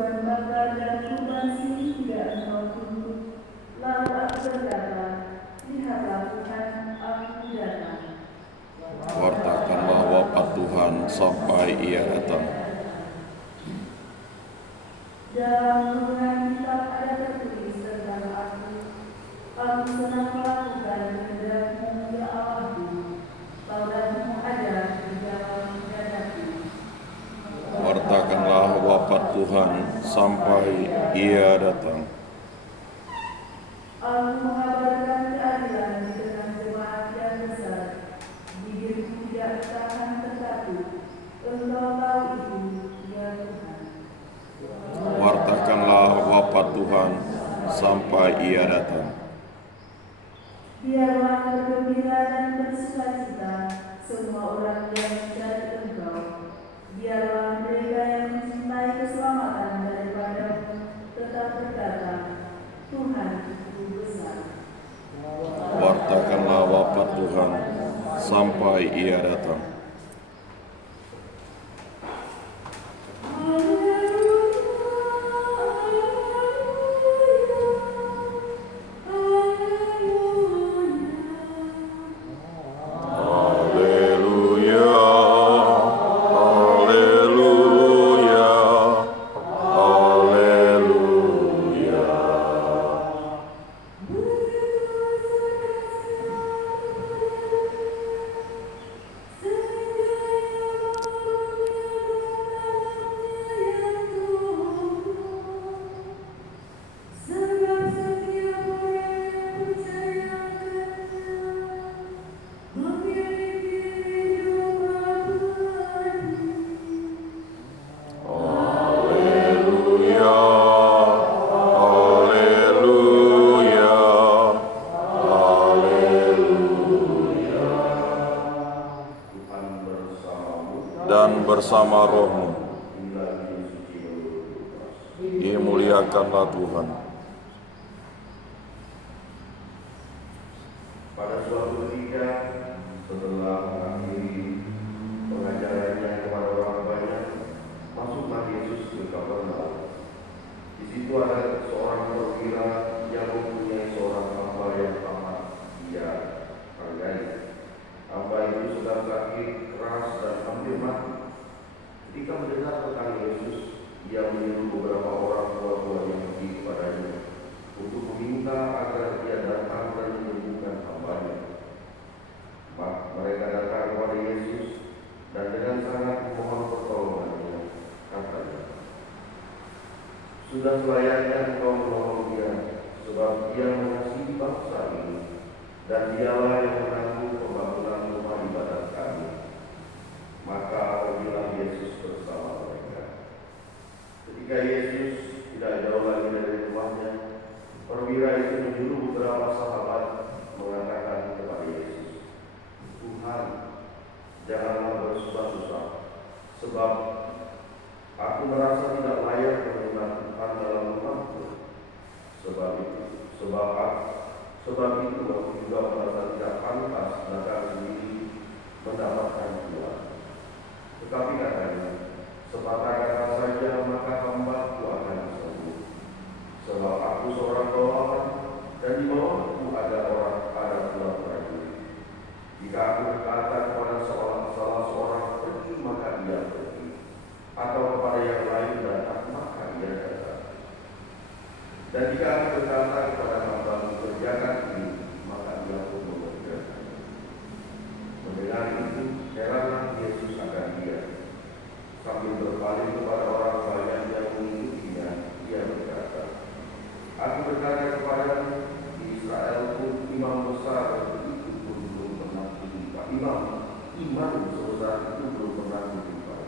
kurban bakar dan kurban sirih tidak engkau tuntut. Lalu aku berkata, lihatlah Tuhan, aku datang. Wartakanlah wafat Tuhan sampai Ia datang. Dalam hubungan kitab ada tertulis tentang aku senang melakukan kehendak-Mu, ya Allahku. Taurat-Mu ada di dalam dadaku. Wartakanlah wafat Tuhan sampai Ia datang. Aku mengabarkan keadilan di tengah jemaat yang besar. Bibirku tidak tahan terkatu. Engkau tahu itu, ya Tuhan. Wartakanlah wafat Tuhan sampai Ia datang. Biarlah bergembira dan bersukacita semua orang yang mencari Engkau. Biarlah mereka yang mencintai keselamatan daripada-Mu tetap berkata, Tuhan itu besar. Wartakanlah wafat Tuhan sampai Ia datang. Dan bersama rohmu, dimuliakanlah Tuhan. Pada suatu ketika, setelah mengakhiri pengajarannya kepada orang banyak, masuklah Yesus ke Kapernaum. Di situ ada seorang perwira yang mempunyai seorang hamba yang amat dia hargai. Hamba itu sedang sakit keras dan hampir mati. Ketika mendengar tentang Yesus, ia menyuruh beberapa orang tua-tua yang pergi kepadanya untuk meminta agar dia datang dan menyembuhkan hambanya. Mereka datang kepada Yesus dan dengan sangat memohon pertolongannya, katanya, sudah selayaknya engkau menolong dia, sebab dia mengasihi bangsa ini, dan dialah yang menanggung pembangunan rumah ibadat kami. Maka pergilah Yesus bersama mereka. Ketika Yesus tidak jauh lagi dari rumahnya, perwira itu menyuruh beberapa sahabat mengatakan kepada Yesus, Tuhan, janganlah bersusah-susah, sebab aku merasa tidak layak menerima Tuhan dalam rumahku. Sebab itu aku juga merasa tidak pantas datang sendiri mendapatkan Tuhan. Tetapi katanya, sepatah kata saja maka hambaku akan sembuh. Sebab aku seorang bawahan dan di bawahku ada pula prajurit. Jika aku berkata kepada salah seorang pergi, maka ia pergi, atau kepada yang lain datang, maka ia datang. Dan jika aku berkata kepada hamba kerjakan ini, maka ia pun mengerjakan. Mendengar itu, heranlah Yesus akan dia. Sambil berpaling kepada orang banyak yang mengikutinya, ia berkata, aku berkata kepadamu, di Israel pun imam besar itu pun belum pernah dijumpai. Iman sebesar itu belum pernah dijumpai.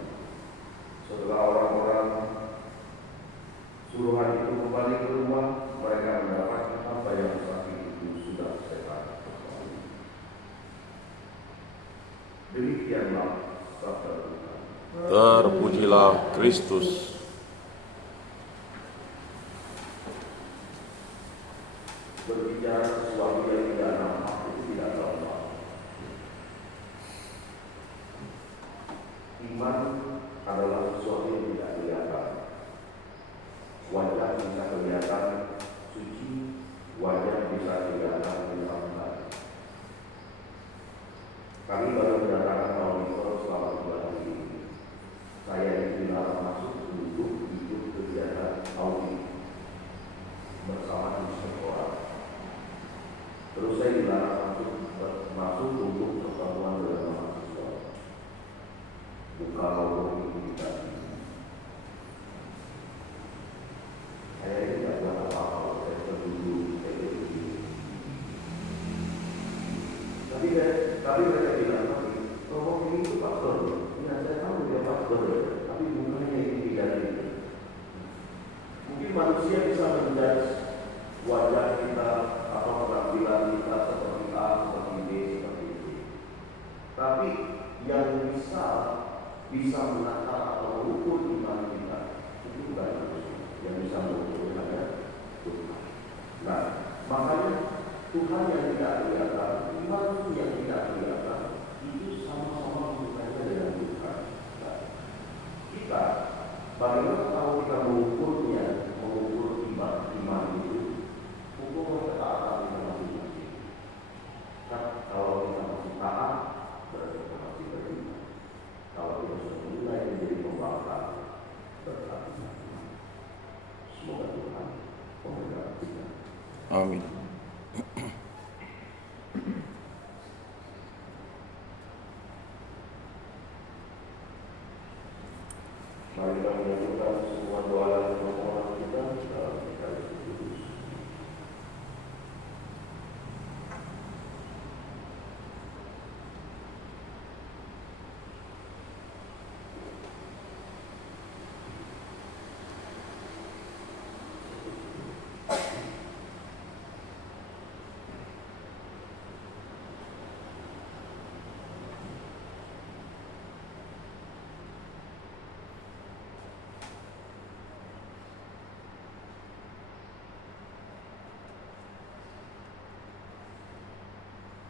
Setelah orang-orang suruhan itu kembali ke rumah, mereka mendapatkan apa yang sakit itu sudah sehat. Demikianlah sabda Tuhan. Terpujilah Kristus. Berbicara sesuatu yang tidak nampak itu tidak gampang. Iman adalah sesuatu yang tidak kelihatan. manusia bisa menjudge wajah kita atau penampilan kita seperti A, seperti B, seperti C. Tapi yang bisa menakar atau mengukur iman kita itu bukan manusia. Yang bisa mengukur hanya Tuhan. Nah, makanya Tuhan yang tidak kelihatan, iman yang tidak kelihatan, itu sama-sama hubungannya dengan Tuhan. Nah, kita bagaimana kalau kita mengukurnya, mengukur iman itu, ukur ketaatan kita masing-masing. Nah, kalau kita masih taat, berarti kita masih beriman. Kalau kita sudah mulai menjadi pembangkang, berarti kita beriman. Semoga Tuhan memberkati kita. Amin. Mari kita menyatukan semua doa dan permohonan kita dalam Ekaristi Kudus.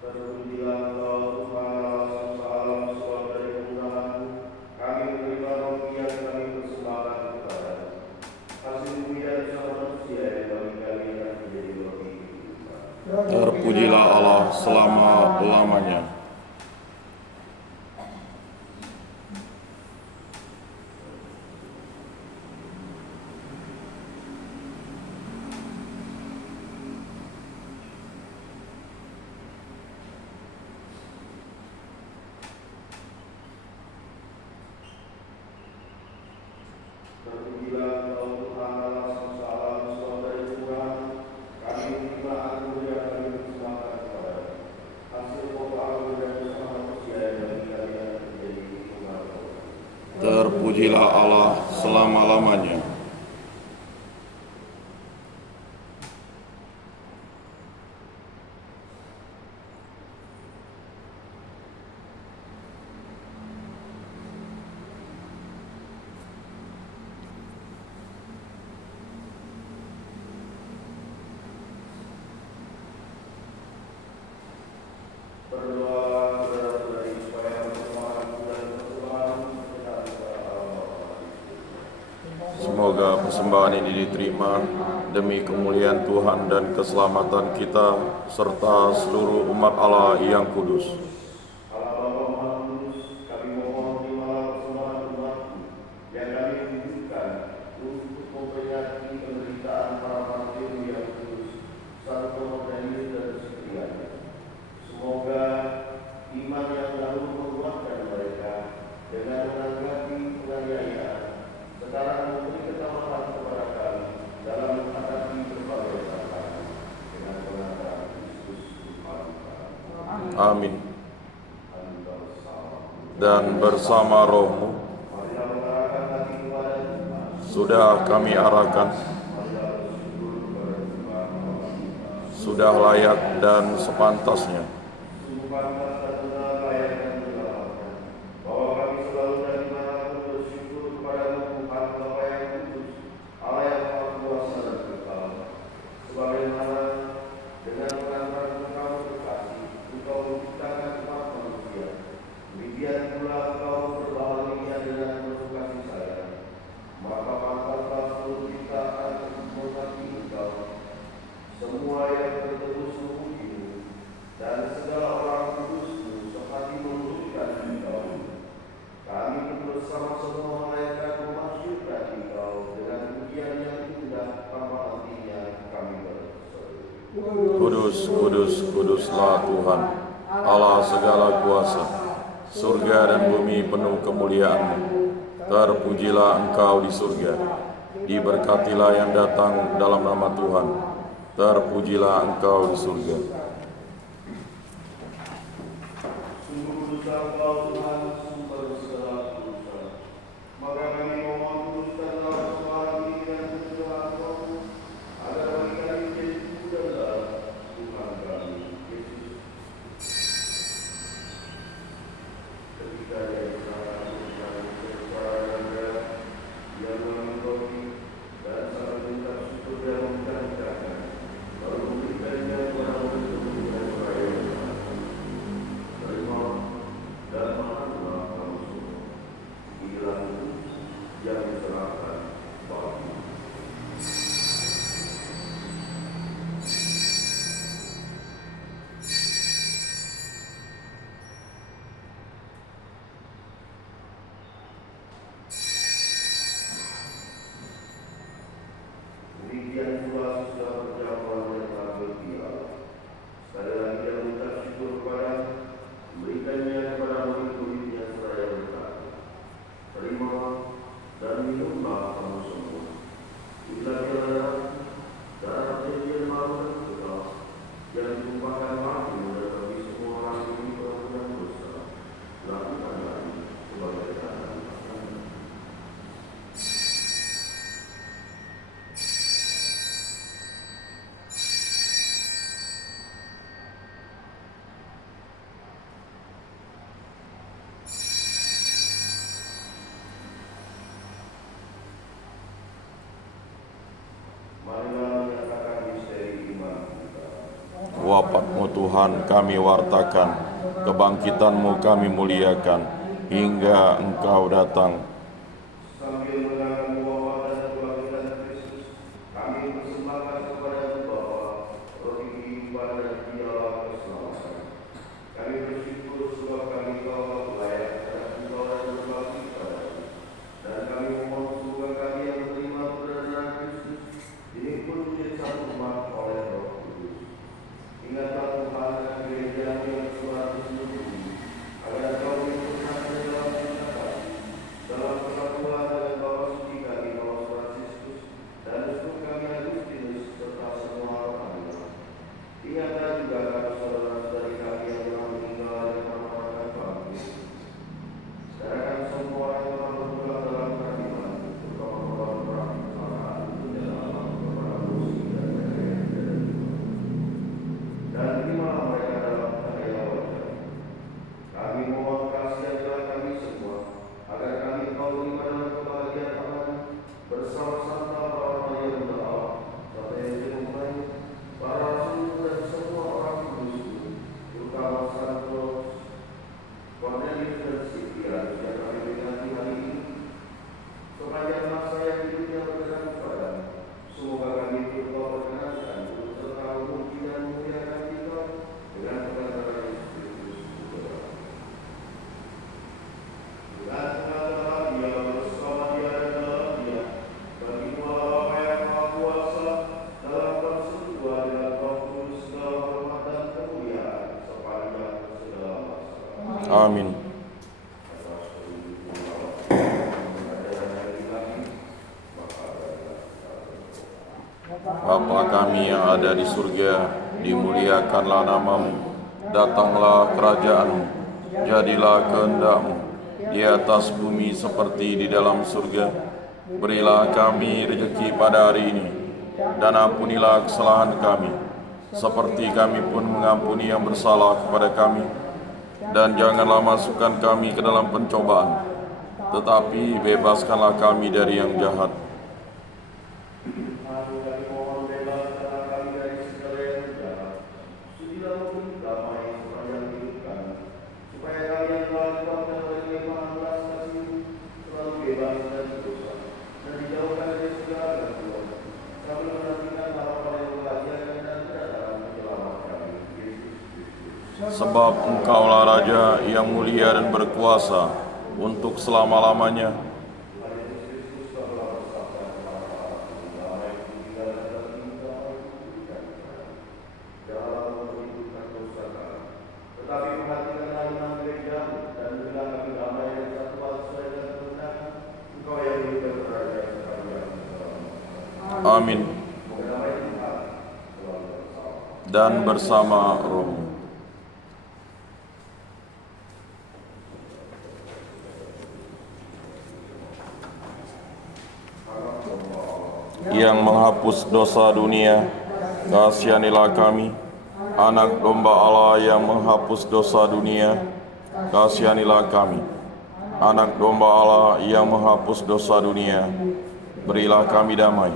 Terpujilah Engkau Tuhan Allah semesta alam sebab dari Tuhan kami menerima roti yang kami persembahkan kepada-Mu. Hasil bumi dan usaha manusia yang bagi kami akan menjadi roti kehidupan. Terpujilah Allah selama-lamanya. Terpujilah Engkau Tuhan Allah semesta alam sebab dari Tuhan kami menerima anggur yang kami persembahkan kepada-Mu. Hasil pokok anggur dan usaha manusia yang bagi kami akan menjadi kehidupan. Terpujilah Allah selama-lamanya. Berdoa saudara-saudari supaya persembahan dan persembahan kita bisa Semoga persembahan ini diterima demi kemuliaan Tuhan dan keselamatan kita serta seluruh umat Allah yang kudus. Allah Bapa Maha Kudus, kami mohon terimalah persembahan umat-Mu yang kami wujudkan untuk memperingati penderitaan para martir yang kudus, Santo Cornelius dan Cyprian. Semoga iman yang dahulu menguatkan mereka dengan menanggapi penganiayaan, sekarang memberi ketabahan kepada kami dalam menghadapi berbagai tantangan dengan pengantar Kristus Tuhan kami. Amin. Dan bersama Dan bersama rohmu marilah mengarahkan hati kepada Tuhan. sudah kami arahkan, Marilah bersyukur kepada Tuhan Allah kita. sudah layak dan sepantasnya. Sungguh pantas dan benar layak dan menyelamatkan bahwa kami selalu dan dimanapun bersyukur kepada-Mu Tuhan Bapa yang kudus, Allah yang Maha Kuasa dan kekal. Sebagaimana dengan pengantar Engkau berkasih, Engkau menciptakan umat manusia. Demikian pula Engkau berbahagia dengan penuh kasih sayang. Maka pantaslah seluruh ciptaan menghormati Engkau. Semua yang terterus memuji-Mu dan segala orang kudus-Mu sehati menurutkan Engkau. Kami bersama semua malaikat memasyurkan Engkau dengan pujian yang indah tanpa hentinya kami berseru. Kudus, kudus, kuduslah Tuhan, Allah segala kuasa. Surga dan bumi penuh kemuliaan-Mu. Terpujilah Engkau di surga. Diberkatilah yang datang dalam nama Tuhan. Terpujilah Engkau di surga. Sungguh kuduslah Engkau Tuhan, sumber segala kudusan. Maka kami mohon kuduskanlah persembahan ini dan kesucian Engkau menyembah kamu semua. Inilah dia darah perjanjian baru dan kekal yang ditumpahkan mati bagi semua orang yang berbuat dosa. Lakukanlah ini sebagai tanda. Marilah menyatakan misteri iman kita. Wafatmu Tuhan kami wartakan, kebangkitanmu kami muliakan, hingga Engkau datang. Sambil mengenang wafat dan kebangkitan Kristus, kami persembahkan kepada Bapa roti kehidupan dan dialah keselamatan. Kami bersyukur sebab kami tahu layak dan engkau dan berbakti kepadamu. Dan kami memohon semoga kami yang menerima kebenaran Kristus ini pun menjadi satu umat oleh Roh Kudus. Ingatlah Tuhan dan gereja yang telah diseluruhi, agar kau menyempurnakan dalam cinta kasih, dalam persatuan dengan Bapa suci kami Paus Fransiskus dan Uskup kami Agustinus serta semua orang Islam. Ingatlah juga saudara-saudari kami yang telah meninggal dan akan bangkit. Serahkan semua orang yang telah berpulang dalam keadilan, terutama korban kecelakaan dalam kepada musik dan negara. Dan terimalah mereka dalam cahaya wajah. Kami mohon kasihanlah kami semua, agar kami kau terima dalam kebahagiaan aman bersama Santa Maria Bunda Allah, Santa Yesus Maria, para rasul dan semua orang kudus, terutama Santos Cornelius dan Sipian yang kami peringati hari ini. Sepanjang masa yang hidupnya berkenan kepadamu, semoga kami berdoa perkenankan untuk serta memuji dan memuliakan kita dengan perkataan Yesus Kristus. Dengan segala dia bersama dia dan dalam dia, bagi Allah Bapa yang Maha Kuasa, dalam persekutuan dengan Roh Kudus segala hormat dan kemuliaan sepanjang segala masa. Amin. Bapa kami yang ada di surga, dimuliakanlah namamu, datanglah kerajaanmu, jadilah kehendak-mu di atas bumi seperti di dalam surga. Berilah kami rezeki pada hari ini, dan ampunilah kesalahan kami, seperti kami pun mengampuni yang bersalah kepada kami. Dan janganlah masukkan kami ke dalam pencobaan, tetapi bebaskanlah kami dari yang jahat. Sebab Engkaulah Raja yang mulia dan berkuasa untuk selama-lamanya. Amin. Dan bersama roh. Yang menghapus dosa dunia, kasihanilah kami. Anak domba Allah yang menghapus dosa dunia, kasihanilah kami. Anak domba Allah yang menghapus dosa dunia, berilah kami damai.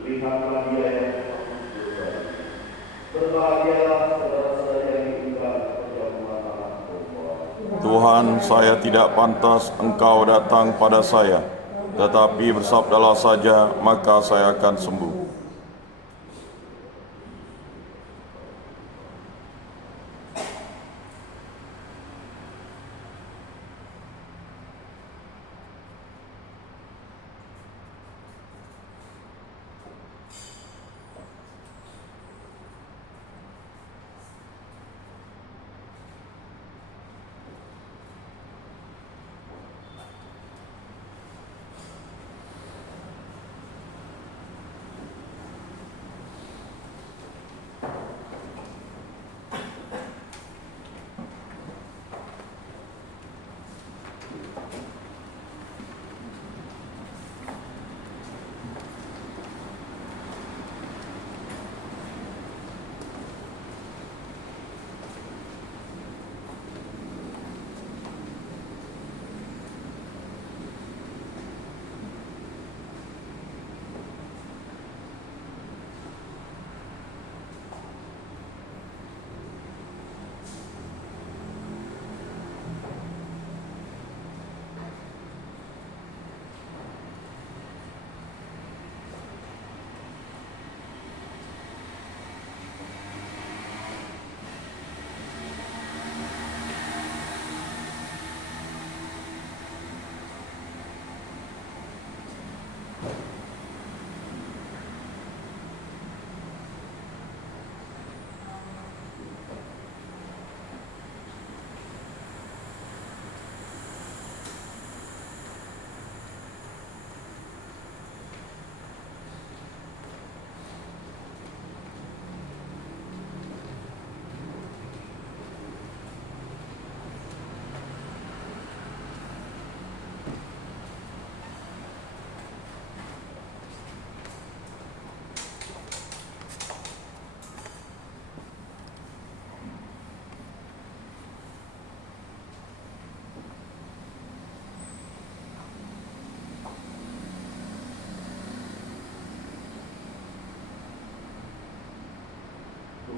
Lihatlah dia yang berdosa. Berbahagialah saudara-saudara yang diundang ke perjamuan anak domba. Tuhan, saya tidak pantas Engkau datang pada saya, tetapi bersabdalah saja, maka saya akan sembuh.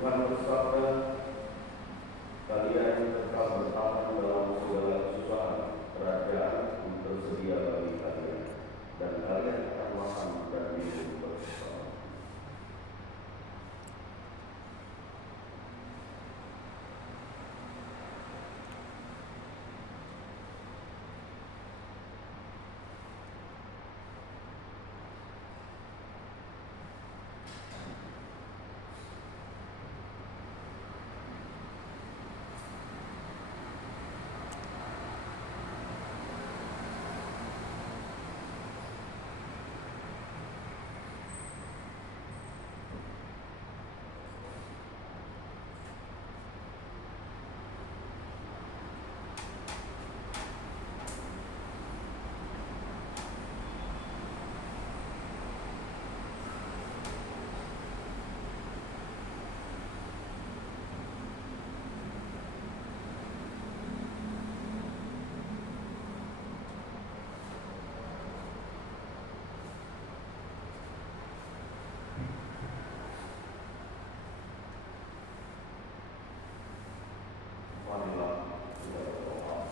Tuhan bersabda, kalian tetap bertahan dalam segala kesusahan, kerajaan pun tersedia bagi kalian, dan kalian akan makan dan minum bersama. Marilah kita berdoa.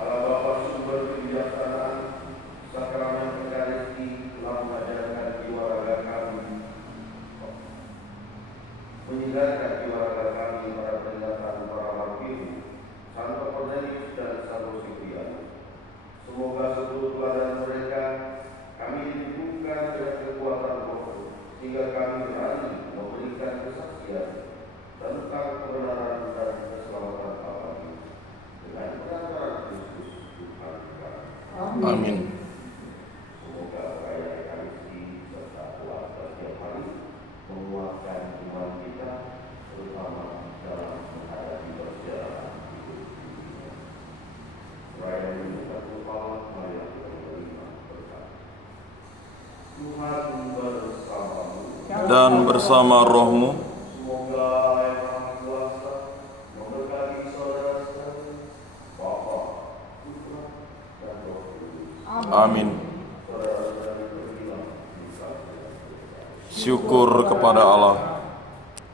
Allah Bapa sumber kebijaksanaan, sakramen Ekaristi telah mengajarkan jiwa raga kami, menyegarkan jiwa raga kami pada peringatan para martir, Santo Cornelius dan Santo Ciprianus. Semoga seluruh teladan mereka kami dihidupkan dengan kekuatan roh, sehingga kami berani memberikan kesaksian tentang kebenaran dan keselamatan abadi dengan pengantaran Kristus Tuhan kita. Amin. Semoga perayaan Ekaristi serta doa setiap hari menguatkan iman kita, terutama dalam menghadapi perjalanan hidup dunia. Perayaan menunjukkan kepala, marilah kita menerima berkat. Tuhan bersamamu Dan bersama rohmu, semoga Allah yang Maha Kuasa memberkati saudara-saudara, Bapa, Putra, dan Roh Kudus. amin. Saudara-saudara yang berhilang di kasih dan berkat. Syukur kepada Allah.